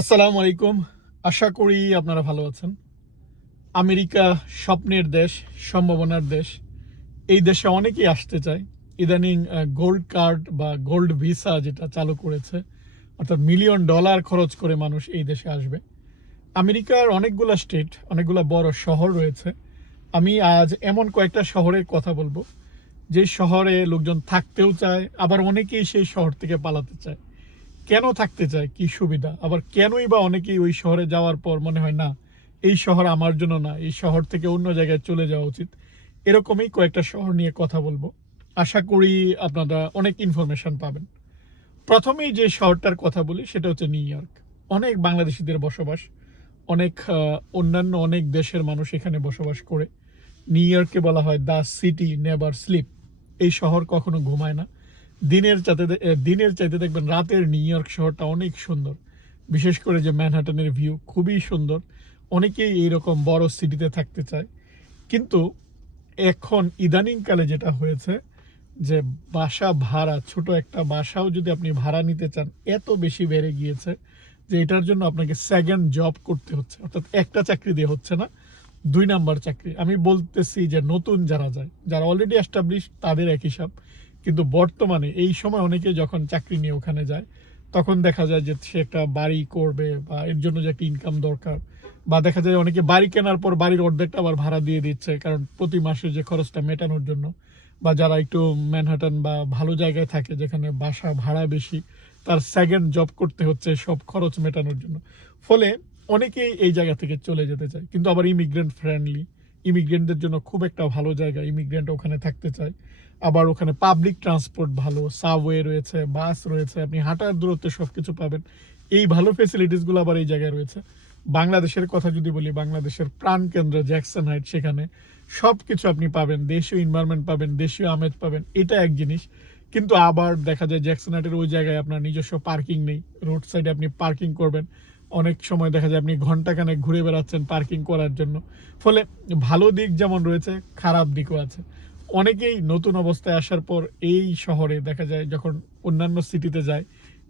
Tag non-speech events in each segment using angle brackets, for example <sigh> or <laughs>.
আসসালামু আলাইকুম। আশা করি আপনারা ভালো আছেন। আমেরিকা স্বপ্নের দেশ, সম্ভাবনার দেশ। এই দেশে অনেকেই আসতে চায়। ইদানিং গোল্ড কার্ড বা গোল্ড ভিসা যেটা চালু করেছে, অর্থাৎ মিলিয়ন ডলার খরচ করে মানুষ এই দেশে আসবে। আমেরিকার অনেকগুলো স্টেট, অনেকগুলো বড় শহর রয়েছে। আমি আজ এমন কয়েকটা শহরের কথা বলব। যে শহরে লোকজন থাকতেও চায়, আবার অনেকেই সেই শহর থেকে পালাতে চায়। কেন থাকতে চায়? কি সুবিধা? আবার কেনই বা অনেকেই ওই শহরে যাওয়ার পর মনে হয়, না, এই শহর আমার জন্য না, এই শহর থেকে অন্য জায়গায় চলে যাওয়া উচিত। এরকমই কয়েকটা শহর নিয়ে কথা বলব। আশা করি আপনারা অনেক ইনফরমেশন পাবেন। প্রথমেই যে শহরটার কথা বলি, সেটা হচ্ছে নিউ ইয়র্ক। অনেক বাংলাদেশিদের বসবাস, অনেক অন্যান্য অনেক দেশের মানুষ এখানে বসবাস করে। নিউ ইয়র্ককে বলা হয়, দ্য সিটি নেভার স্লিপ. এই শহর কখনো ঘুমায় না। দিনের চাতে দিনের চাইতে দেখবেন রাতের নিউ ইয়র্ক শহরটা অনেক সুন্দর। বিশেষ করে যে ম্যানহাটনের ভিউ খুবই সুন্দর। অনেকেই এইরকম বড় সিটিতে থাকতে চায়। কিন্তু এখন ইদানিংকালে যেটা হয়েছে যে বাসা ভাড়া, ছোট একটা বাসাও যদি আপনি ভাড়া নিতে চান, এত বেশি বেড়ে গিয়েছে যে এটার জন্য আপনাকে সেকেন্ড জব করতে হচ্ছে। অর্থাৎ একটা চাকরি দিয়ে হচ্ছে না, দুই নাম্বার চাকরি। আমি বলতেছি যে নতুন যারা যায়, যারা অলরেডি এস্টাবলিশ তাদের এক হিসাব। কিন্তু বর্তমানে এই সময় অনেকে যখন চাকরি নিয়ে ওখানে যায়, তখন দেখা যায় যে সে একটা বাড়ি করবে বা এর জন্য যে একটা ইনকাম দরকার। বা দেখা যায় অনেকে বাড়ি কেনার পর বাড়ির অর্ধেকটা আবার ভাড়া দিয়ে দিচ্ছে, কারণ প্রতি মাসে যে খরচটা মেটানোর জন্য। বা যারা একটু ম্যানহাটন বা ভালো জায়গায় থাকে, যেখানে বাসা ভাড়া বেশি, তার সেকেন্ড জব করতে হচ্ছে সব খরচ মেটানোর জন্য। ফলে অনেকেই এই জায়গা থেকে চলে যেতে চায়, কিন্তু আবার ইমিগ্রেন্ট ফ্রেন্ডলি ইমিগ্রেন্টদের জন্য খুব একটা ভালো জায়গা ইমিগ্রেন্ট ওখানে থাকতে চায়। আবার ওখানে পাবলিক ট্রান্সপোর্ট ভালো সাবওয়ে রয়েছে বাস রয়েছে, আপনি হাঁটার দূরত্বে সব কিছু পাবেন। এই ভালো ফেসিলিটিসগুলো আবার এই জায়গায় রয়েছে। বাংলাদেশের কথা যদি বলি, বাংলাদেশের প্রাণকেন্দ্র জ্যাকসন হাইট সেখানে। সব কিছু আপনি পাবেন, দেশীয় এনভায়রনমেন্ট পাবেন, দেশীয় আমেজ পাবেন, এটা এক জিনিস। কিন্তু আবার দেখা যায় জ্যাকসন হাইটের ওই জায়গায় আপনার নিজস্ব পার্কিং নেই। রোড সাইডে আপনি পার্কিং করবেন। অনেক সময় দেখা যায় আপনি ঘন্টাখানেক ঘুরে বেড়াচ্ছেন পার্কিং করার জন্য। ফলে ভালো দিক যেমন রয়েছে, খারাপ দিকও আছে। অনেকেই নতুন অবস্থায় আসার পর এই শহরে দেখা যায় যখন অন্যান্য সিটিতে যায়,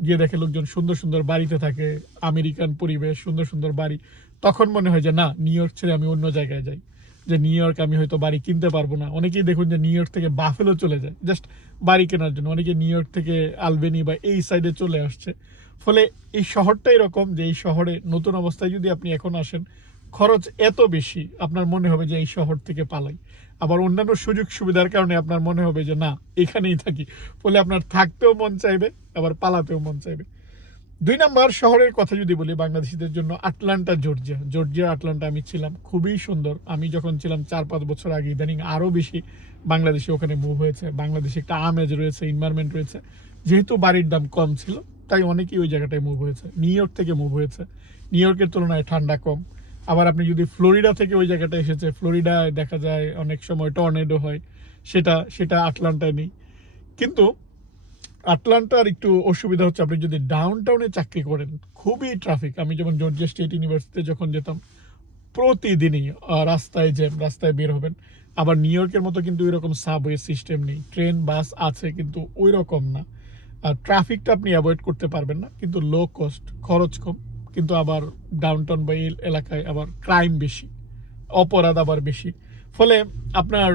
গিয়ে দেখে লোকজন সুন্দর সুন্দর বাড়িতে থাকে, আমেরিকান পরিবেশ, সুন্দর সুন্দর বাড়ি, তখন মনে হয় যে, না নিউ ইয়র্ক ছেড়ে আমি অন্য জায়গায় যাই। যে নিউ ইয়র্ক আমি হয়তো বাড়ি কিনতে পারব না। অনেকেই দেখুন যে নিউ ইয়র্ক থেকে বাফেলো চলে যায়। জাস্ট বাড়ি কেনার জন্য। অনেকে নিউ ইয়র্ক থেকে আলবেনি বা এই সাইডে চলে আসছে। ফলে এই শহরটা এরকম যে এই শহরে নতুন অবস্থায় যদি আপনি এখন আসেন, খরচ এত বেশি, আপনার মনে হবে যে এই শহর থেকে পালাই। আবার অন্যান্য সুযোগ সুবিধার কারণে আপনার মনে হবে যে না, এখানেই থাকি। ফলে আপনার থাকতেও মন চাইবে, আবার পালাতেও মন চাইবে। দুই নাম্বার শহরের কথা যদি বলি, বাংলাদেশিদের জন্য আটলান্টা, জর্জিয়া। জর্জিয়া, আটলান্টা আমি ছিলাম, খুবই সুন্দর। আমি যখন ছিলাম চার পাঁচ বছর আগে, ইদানিং আরও বেশি বাংলাদেশে ওখানে মুভ হয়েছে। বাংলাদেশে একটা আমেজ রয়েছে এনভায়রনমেন্ট রয়েছে। যেহেতু বাড়ির দাম কম ছিল তাই অনেকেই ওই জায়গাটায় মুভ হয়েছে। নিউ ইয়র্ক থেকে মুভ হয়েছে। নিউ ইয়র্কের তুলনায় ঠান্ডা কম। আবার আপনি যদি ফ্লোরিডা থেকে ওই জায়গাটা এসেছে ফ্লোরিডায় দেখা যায় অনেক সময় টর্নেডো হয়। সেটা সেটা আটলান্টায় নেই। কিন্তু আটলান্টার একটু অসুবিধা হচ্ছে, আপনি যদি ডাউন টাউনে চাকরি করেন, খুবই ট্রাফিক আমি যেমন জর্জিয়া স্টেট ইউনিভার্সিটিতে যখন যেতাম, প্রতিদিনই রাস্তায় জ্যাম রাস্তায় বের হবেন। আবার নিউ ইয়র্কের মতো কিন্তু ওই রকম সাবওয়ে সিস্টেম নেই। ট্রেন বাস আছে, কিন্তু ওই রকম না। আর ট্রাফিকটা আপনি অ্যাভয়েড করতে পারবেন না, কিন্তু লো কস্ট খরচ কম, কিন্তু আবার ডাউনটাউন বা এলাকায় আবার ক্রাইম বেশি, অপরাধ আবার বেশি। ফলে আপনার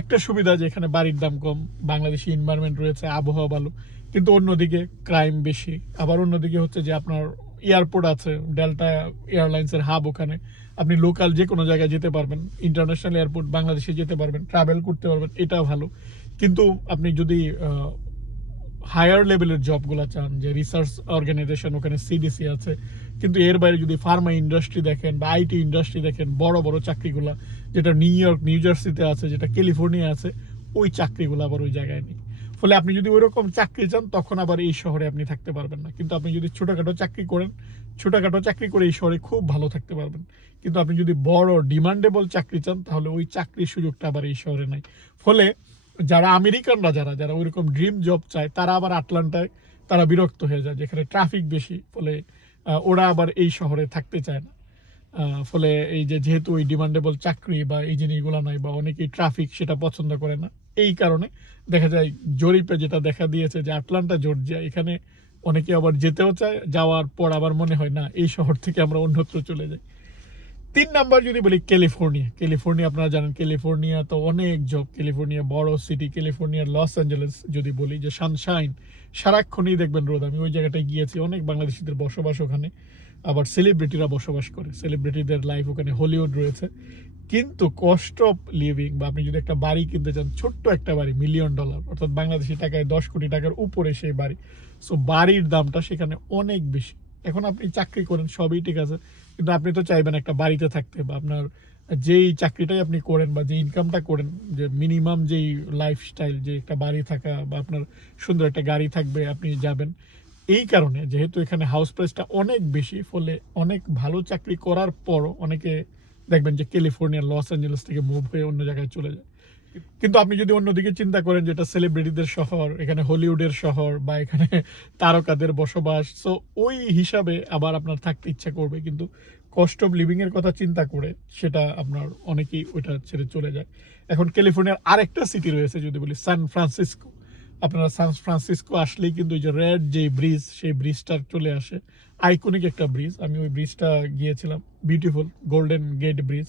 একটা সুবিধা যে এখানে বাড়ির দাম কম, বাংলাদেশি এনভায়রনমেন্ট রয়েছে, আবহাওয়া ভালো, কিন্তু অন্যদিকে ক্রাইম বেশি। আবার অন্যদিকে হচ্ছে যে আপনার এয়ারপোর্ট আছে ডেল্টা এয়ারলাইন্সের হাব ওখানে। আপনি লোকাল যে কোনো জায়গায় যেতে পারবেন ইন্টারন্যাশনাল এয়ারপোর্ট বাংলাদেশে যেতে পারবেন ট্রাভেল করতে পারবেন এটা ভালো। কিন্তু আপনি যদি হায়ার লেভেলের জবগুলো চান, যে রিসার্চ অর্গানাইজেশন ওখানে সিডিসি আছে। কিন্তু এর বাইরে যদি ফার্মা ইন্ডাস্ট্রি দেখেন বা আইটি ইন্ডাস্ট্রি দেখেন, বড় বড় চাকরিগুলো, যেটা নিউ ইয়র্ক নিউ জার্সিতে আছে, যেটা ক্যালিফোর্নিয়া আছে, ওই চাকরিগুলো আবার ওই জায়গায় নেই। ফলে আপনি যদি ওইরকম চাকরি চান, তখন আবার এই শহরে আপনি থাকতে পারবেন না। কিন্তু আপনি যদি ছোটোখাটো চাকরি করেন, ছোটোখাটো চাকরি করে এই শহরে খুব ভালো থাকতে পারবেন। কিন্তু আপনি যদি বড় ডিমান্ডেবল চাকরি চান, তাহলে ওই চাকরির সুযোগটা আবার এই শহরে নাই। ফলে যারা আমেরিকানরা যারা যারা ওইরকম ড্রিম জব চায়, তারা আবার আটলান্টায় তারা বিরক্ত হয়ে যায়, যেখানে ট্রাফিক বেশি, ফলে ওরা আবার এই শহরে থাকতে চায় না। ফলে এই যে যেহেতু ওই ডিমান্ডেবল চাকরি বা এই জিনিসগুলো নাই বা অনেকেই ট্রাফিক সেটা পছন্দ করে না, এই কারণে দেখা যায় জরিপে যেটা দেখা দিয়েছে যে আটলান্টা, জর্জিয়া, এখানে অনেকে আবার যেতেও চায়, যাওয়ার পর আবার মনে হয়, না, এই শহর থেকে আমরা অন্যত্র চলে যাই। তিন নাম্বার যদি বলি, ক্যালিফোর্নিয়া। ক্যালিফোর্নিয়া, আপনারা জানেন, ক্যালিফোর্নিয়া তো অনেক জব ক্যালিফোর্নিয়া বড় সিটি ক্যালিফোর্নিয়ার লস অ্যাঞ্জেলেস যদি বলি, যে সানশাইন সারাক্ষণই দেখবেন রোদ। আমি ওই জায়গাটায় গিয়েছি, অনেক বাংলাদেশিদের বসবাস ওখানে, আবার সেলিব্রিটিরা বসবাস করে। সেলিব্রিটিদের লাইফ ওখানে হলিউড রয়েছে। কিন্তু কস্ট অফ লিভিং বা আপনি যদি একটা বাড়ি কিনতে চান, ছোট্ট একটা বাড়ি মিলিয়ন ডলার অর্থাৎ বাংলাদেশি টাকায় দশ কোটি টাকার উপরে সেই বাড়ি। সো বাড়ির দামটা সেখানে অনেক বেশি। এখন আপনি চাকরি করেন, সবই ঠিক আছে। কিন্তু আপনি তো চাইবেন একটা বাড়িতে থাকতে বা আপনার যেই চাকরিটাই আপনি করেন বা যে ইনকামটা করেন, যে মিনিমাম যেই লাইফস্টাইল যে একটা বাড়ি থাকা বা আপনার সুন্দর একটা গাড়ি থাকবে, আপনি যাবেন। এই কারণে যেহেতু এখানে হাউস প্রাইসটা অনেক বেশি, ফলে অনেক ভালো চাকরি করার পরও অনেকে দেখবেন যে ক্যালিফোর্নিয়া লস অ্যাঞ্জেলেস থেকে মুভ হয়ে অন্য জায়গায় চলে যায়। কিন্তু আপনি যদি অন্যদিকে চিন্তা করেন যেটা সেলিব্রিটিদের শহর, এখানে হলিউডের শহর বা এখানে <laughs> তারকাদের বসবাস সো ওই হিসাবে আবার আপনার থাকতে ইচ্ছা করবে। কিন্তু কস্ট অফ লিভিং এর কথা চিন্তা করে সেটা আপনার অনেকেই ওইটা ছেড়ে চলে যায়। এখন ক্যালিফোর্নিয়ার আরেকটা সিটি রয়েছে, যদি বলি সান ফ্রান্সিসকো আপনারা সান ফ্রান্সিসকো আসলেই কিন্তু ওই যে রেড যে ব্রিজ সেই ব্রিজটা চলে আসে। আইকনিক একটা ব্রিজ আমি ওই ব্রিজটা গিয়েছিলাম। বিউটিফুল গোল্ডেন গেট ব্রিজ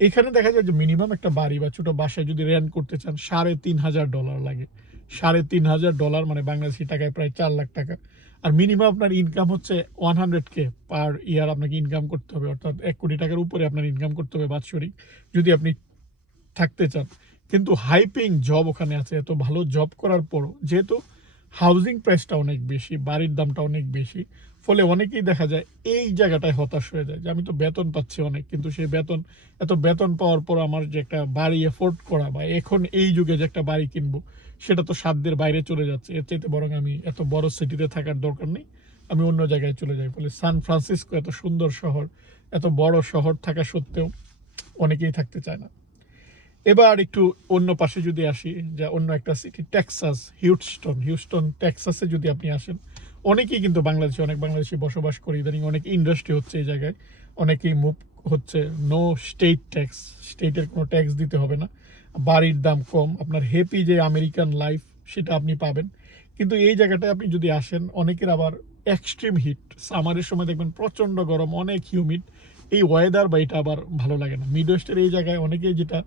এখানে দেখা যায় যে মিনিমাম একটা বাড়ি বা ছোট বাসায় যদি রেন্ট করতে চান, সাড়ে তিন হাজার ডলার লাগে। সাড়ে তিন হাজার ডলার মানে বাংলাদেশি টাকায় প্রায় চার লাখ টাকা। আর মিনিমাম আপনার ইনকাম হচ্ছে one hundred k per year আপনাকে ইনকাম করতে হবে। অর্থাৎ এক কোটি টাকার উপরে আপনার ইনকাম করতে হবে বাৎসরিক, যদি আপনি থাকতে চান। কিন্তু হাইপিং জব ওখানে আছে, এত ভালো জব করার পরও যেহেতু হাউজিং প্রাইসটা অনেক বেশি, বাড়ির দামটা অনেক বেশি ফলে অনেকেই দেখা যায় এই জায়গাটায় হতাশ হয়ে যায় যে আমি তো বেতন পাচ্ছি অনেক, কিন্তু সেই বেতন, এত বেতন পাওয়ার পর আমার যে একটা বাড়ি এফোর্ড করা বা এখন এই যুগে যে একটা বাড়ি কিনবো, সেটা তো সাধ্যের বাইরে চলে যাচ্ছে। এর চাইতে বরং আমি এত বড় সিটিতে থাকার দরকার নেই, আমি অন্য জায়গায় চলে যাই। ফলে সান ফ্রান্সিসকো এত সুন্দর শহর, এত বড় শহর থাকা সত্ত্বেও অনেকেই থাকতে চায় না। এবার একটু অন্য পাশে যদি আসি, যা অন্য একটা সিটি টেক্সাস হিউস্টন হিউস্টন টেক্সাসে যদি আপনি আসেন অনেকেই কিন্তু বাংলাদেশে, অনেক বাংলাদেশি বসবাস করে, ইদানিং অনেক ইন্ডাস্ট্রি হচ্ছে এই জায়গায়। অনেকেই মুভ হচ্ছে নো স্টেট ট্যাক্স স্টেটের কোনো ট্যাক্স দিতে হবে না। বাড়ির দাম কম, আপনার হ্যাপি যে আমেরিকান লাইফ সেটা আপনি পাবেন। কিন্তু এই জায়গাটায় আপনি যদি আসেন, অনেকের আবার এক্সট্রিম হিট সামারের সময় দেখবেন প্রচণ্ড গরম, অনেক হিউমিড এই ওয়েদার বা এটা আবার ভালো লাগে না। মিড ওয়েস্টের এই জায়গায় অনেকেই যেটা,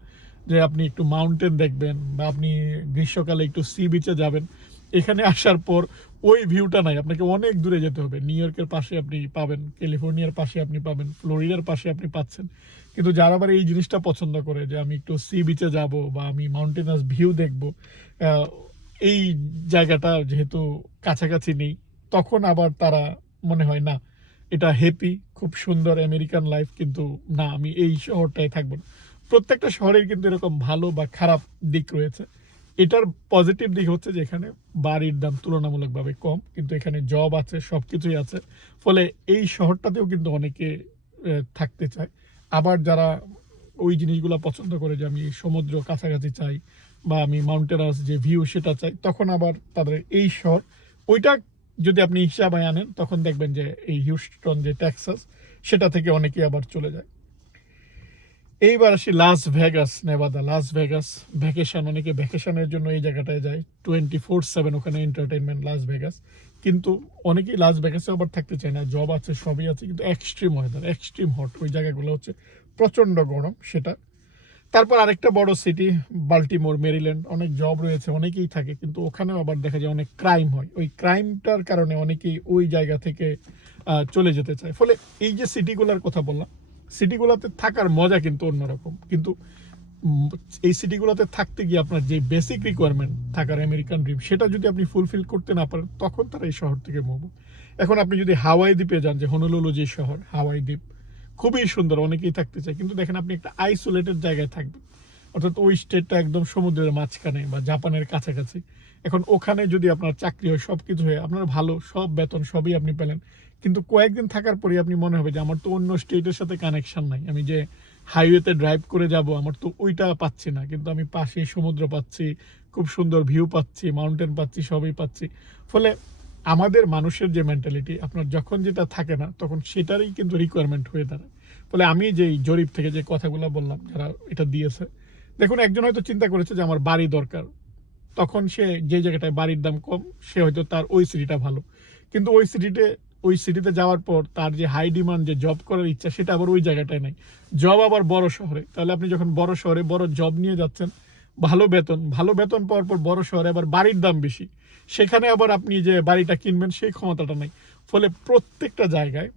যে আপনি একটু মাউন্টেন দেখবেন বা আপনি গ্রীষ্মকালে একটু সি বিচে যাবেন এখানে আসার পর ওই ভিউটা নাই। আপনাকে অনেক দূরে যেতে হবে। নিউ ইয়র্কের পাশে আপনি পাবেন ক্যালিফোর্নিয়ার পাশে আপনি পাবেন ফ্লোরিডার পাশে আপনি পাচ্ছেন। কিন্তু যারা আবার এই জিনিসটা পছন্দ করে, যে আমি একটু সি বিচে যাব বা আমি মাউন্টেনাস ভিউ দেখব এই জায়গাটা যেহেতু কাছাকাছি নেই, তখন আবার তারা মনে হয়, না, এটা হ্যাপি খুব সুন্দর আমেরিকান লাইফ কিন্তু না, আমি এই শহরটায় থাকব না। প্রত্যেকটা শহরের কিন্তু এরকম ভালো বা খারাপ দিক রয়েছে। এটার পজিটিভ দিক হচ্ছে যে এখানে বাড়ির দাম তুলনামূলকভাবে কম, কিন্তু এখানে জব আছে সব কিছুই আছে। ফলে এই শহরটাতেও কিন্তু অনেকে থাকতে চায়। আবার যারা ওই জিনিসগুলো পছন্দ করে যে আমি সমুদ্র কাছাকাছি চাই বা আমি মাউন্টেনাস যে ভিউ সেটা চাই, তখন আবার তাদের এই শহর, ওইটা যদি আপনি হিসাবে আনেন, তখন দেখবেন যে এই হিউস্টন যে ট্যাক্সাস সেটা থেকে অনেকেই আবার চলে যায়। এইবার আসি Las Vegas Nevada Las Vegas vacation অনেকে ভ্যাকেশনের জন্য এই জায়গাটায় যায়। টোয়েন্টি ফোর সেভেন ওখানে এন্টারটেনমেন্ট লাস ভেগাস কিন্তু অনেকেই লাস ভেগাসে আবার থাকতে চায় না। জব আছে, সবই আছে, কিন্তু এক্সট্রিম ওয়েদার এক্সট্রিম হট ওই জায়গাগুলো হচ্ছে প্রচণ্ড গরম, সেটা। তারপর আরেকটা বড় সিটি বাল্টিমোর মেরিল্যান্ড অনেক জব রয়েছে, অনেকেই থাকে, কিন্তু ওখানেও আবার দেখা যায় অনেক ক্রাইম হয়। ওই ক্রাইমটার কারণে অনেকেই ওই জায়গা থেকে চলে যেতে চায়। ফলে এই যে সিটিগুলোর কথা বললাম সিটিগুলোতে থাকার মজা কিন্তু অন্যরকম। কিন্তু এই সিটিগুলোতে থাকতে গিয়ে আপনার যে বেসিক রিকোয়ারমেন্ট থাকার আমেরিকান ড্রিম সেটা যদি আপনি ফুলফিল করতে না পারেন, তখন তারা এই শহর থেকে মুভ এখন আপনি যদি হাওয়াই দ্বীপে যান, যে হনুলুলু যে শহর, হাওয়াই দ্বীপ, খুবই সুন্দর, অনেকেই থাকতে চায়। কিন্তু দেখেন আপনি একটা আইসোলেটেড জায়গায় থাকবেন। অর্থাৎ ওই স্টেটটা একদম সমুদ্রের মাঝখানে বা জাপানের কাছাকাছি। এখন ওখানে যদি আপনার চাকরি হয় সব কিছু হয়, আপনার ভালো, সব বেতন সবই আপনি পেলেন। কিন্তু কয়েকদিন থাকার পরে আপনি মনে হবে যে আমার তো অন্য স্টেটের সাথে কানেকশন নাই। আমি যে হাইওয়েতে ড্রাইভ করে যাব, আমার তো ওইটা পাচ্ছি না। কিন্তু আমি পাশে সমুদ্র পাচ্ছি, খুব সুন্দর ভিউ পাচ্ছি মাউন্টেন পাচ্ছি, সবই পাচ্ছি। ফলে আমাদের মানুষের যে মেন্টালিটি আপনার যখন যেটা থাকে না, তখন সেটারই কিন্তু রিকোয়ারমেন্ট হয়ে দাঁড়ায়। ফলে আমি যেই জরিপ থেকে যে কথাগুলো বললাম, যারা এটা দিয়েছে, দেখুন, একজন হয়তো চিন্তা করেছে যে আমার বাড়ি দরকার। তখন সে যে জায়গাটায় বাড়ির দাম কম, সে হয়তো তার ওই সিটিটা ভালো। কিন্তু ওই সিটিতে ওই সিটিতে যাওয়ার পর তার যে হাই ডিমান্ড যে জব করার ইচ্ছা, সেটা আবার ওই জায়গাটায় নাই। জব আবার বড় শহরে। তাহলে আপনি যখন বড় শহরে বড় জব নিয়ে যাচ্ছেন, ভালো বেতন ভালো বেতন পাওয়ার পর বড় শহরে আবার বাড়ির দাম বেশি। সেখানে আবার আপনি যে বাড়িটা কিনবেন, সেই ক্ষমতাটা নাই। ফলে প্রত্যেকটা জায়গায়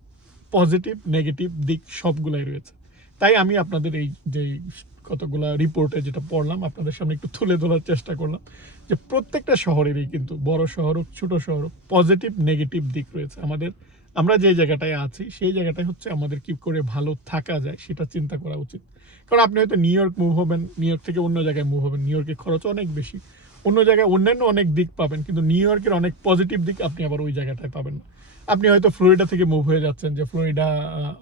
পজিটিভ নেগেটিভ দিক সবগুলাই রয়েছে। তাই আমি আপনাদের এই যে কতগুলা রিপোর্টে যেটা পড়লাম, আপনাদের সামনে একটু তুলে ধরার চেষ্টা করলাম যে প্রত্যেকটা শহরেরই কিন্তু বড় শহর হোক, ছোট শহর হোক পজিটিভ নেগেটিভ দিক রয়েছে। আমাদের, আমরা যে জায়গাটায় আছি, সেই জায়গাটায় হচ্ছে আমাদের কি করে ভালো থাকা যায়, সেটা চিন্তা করা উচিত। কারণ আপনি হয়তো নিউ ইয়র্ক মুভ হবেন, নিউ ইয়র্ক থেকে অন্য জায়গায় মুভ হবেন, নিউ ইয়র্কের খরচ অনেক বেশি। অন্য জায়গায় অন্যান্য অনেক দিক পাবেন, কিন্তু নিউ ইয়র্কের অনেক পজিটিভ দিক আপনি আবার ওই জায়গাটায় পাবেন না। আপনি হয়তো ফ্লোরিডা থেকে মুভ হয়ে যাচ্ছেন, যে ফ্লোরিডা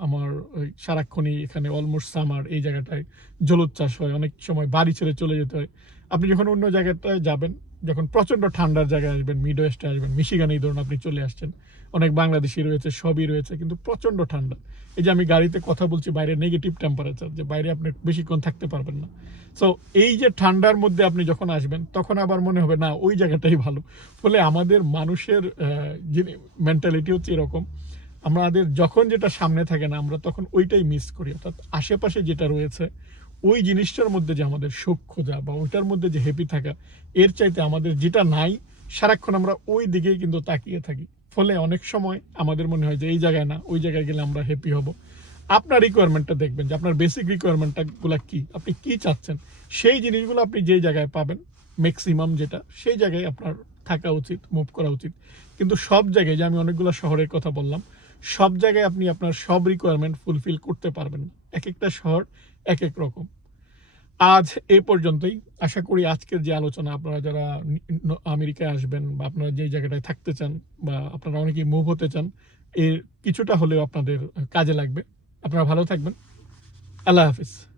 আমার ওই সারাক্ষণই এখানে অলমোস্ট সামার এই জায়গাটায় জলোচ্ছ্বাস হয়, অনেক সময় বাড়ি ছেড়ে চলে যেতে হয়। আপনি যখন অন্য জায়গাটায় যাবেন যখন প্রচণ্ড ঠান্ডার জায়গায় আসবেন মিড ওয়েস্টে আসবেন মিশিগানে এই ধরুন আপনি চলে আসছেন, অনেক বাংলাদেশি রয়েছে, সবই রয়েছে, কিন্তু প্রচণ্ড ঠান্ডা। এই যে আমি গাড়িতে কথা বলছি, বাইরে নেগেটিভ টেম্পারেচার যে বাইরে আপনি বেশিক্ষণ থাকতে পারবেন না। সো এই যে ঠান্ডার মধ্যে আপনি যখন আসবেন, তখন আবার মনে হবে, না, ওই জায়গাটাই ভালো। ফলে আমাদের মানুষের যিনি মেন্টালিটি হচ্ছে এরকম, আমাদের যখন যেটা সামনে থাকে না, আমরা তখন ওইটাই মিস করি। অর্থাৎ আশেপাশে যেটা রয়েছে ওই জিনিসটার মধ্যে যে আমাদের সুখ খোঁজা বা ওইটার মধ্যে যে হ্যাপি থাকা, এর চাইতে আমাদের যেটা নাই, সারাক্ষণ আমরা ওই দিকেই কিন্তু তাকিয়ে থাকি। ফলে অনেক সময় আমাদের মনে হয় যে এই জায়গায় না, ওই জায়গায় গেলে আমরা হ্যাপি হব। আপনার রিকোয়ারমেন্টটা দেখবেন যে আপনার বেসিক রিকোয়ারমেন্টটা গুলা কি? আপনি কি চাচ্ছেন? সেই জিনিসগুলো আপনি যে জায়গায় পাবেন ম্যাক্সিমাম যেটা, সেই জায়গায় আপনার থাকা উচিত মুভ করা উচিত। কিন্তু সব জায়গায় যে আমি অনেকগুলো শহরের কথা বললাম সব জায়গায় আপনি আপনার সব রিকোয়ারমেন্ট ফুলফিল করতে পারবেন। না এক একটা শহর, এক এক রকম। আজ এ পর্যন্তই। আশা করি আজকের যে আলোচনা, আপনারা যারা আমেরিকায় আসবেন বা আপনারা যে জায়গাটায় থাকতে চান বা আপনারা অনেকেই মুভ হতে চান, এর কিছুটা হলেও আপনাদের কাজে লাগবে। আপনারা ভালো থাকবেন। আল্লাহ হাফিজ।